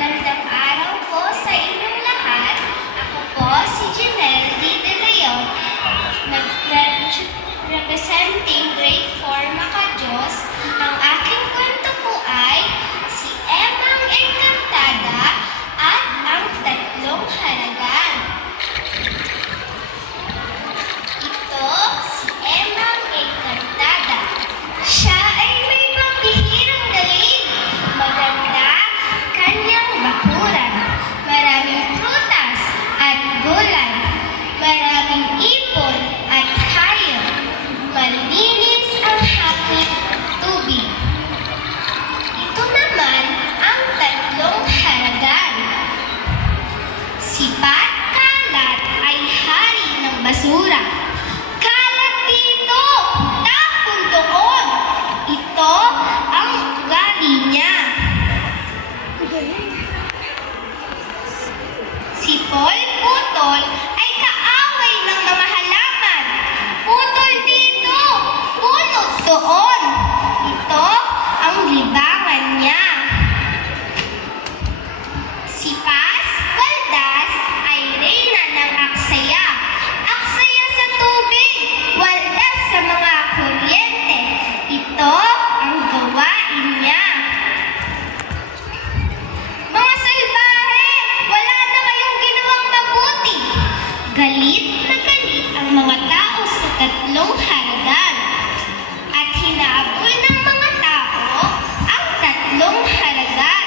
Magandang araw po sa inyong lahat. Ako po si Janelle D. De Leon, representing grade 4 Makajos. Ang aking kwento po ay si Emang Engkantada at ang Tatlong Haragan. Ito si Emang Engkantada. Siya ay may pambihirang galing. Maganda kanyang bakuran. Maraming prutas at gulay. Maraming ipon at hayop. Malinis ang hangin tubig. Ito naman ang Tatlong Haragan. Si Pat Kalat ay hari ng basura. Kalat dito! Tapon doon! Ito ang ugali niya. Si Paul Putol ay kaaway ng mga halaman. Putol dito! Punot doon! Ito ang libangan niya. Si Paz Waldas ay reyna ng aksaya. Aksaya sa tubig, waldas sa mga kuryente. Ito ang gawain niya. Mga salbahe, wala na kayong ginawang mabuti. Galit na galit ang mga tao sa Tatlong Haragan. At hinaabol ng mga tao ang Tatlong Haragan.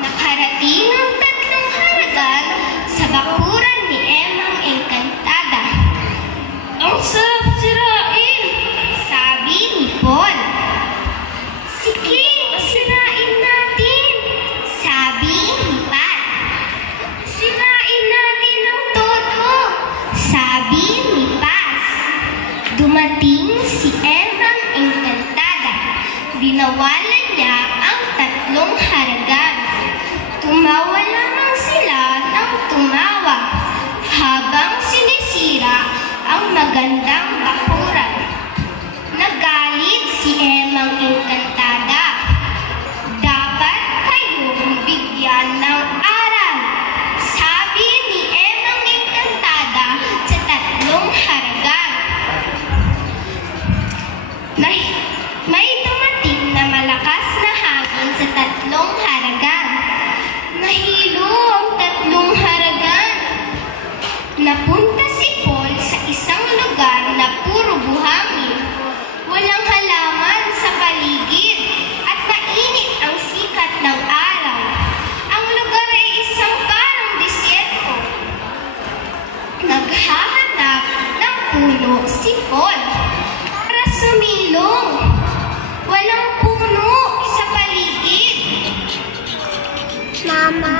Nakarating ang Tatlong Haragan sa bakuran ni Emang Engkantada. Ang sarap sirain, sabi ni Paul. Sige, sirain natin, sabi ni Pat. Sirain natin ang todo, sabi ni Paz. Dumating si Emang Engkantada. Binawalan niya ang Tatlong Haragan. Tumawa lamang sila ng tumawa habang sinisira ang magandang bakuran. Nagalit si Emang Engkantada. Dapat kayong bigyan ng aral, sabi ni Emang Engkantada sa Tatlong Haragan. May dumating na malakas na hangin sa Tatlong Haragan. Nahilo ang Tatlong Haragan. Napunta si Paul sa isang lugar na puro buhangin. Walang halaman sa paligid at mainit ang sikat ng araw. Ang lugar ay isang parang disyerto. Naghahanap ng puno si Paul para sumilong. Walang puno sa paligid. Mama.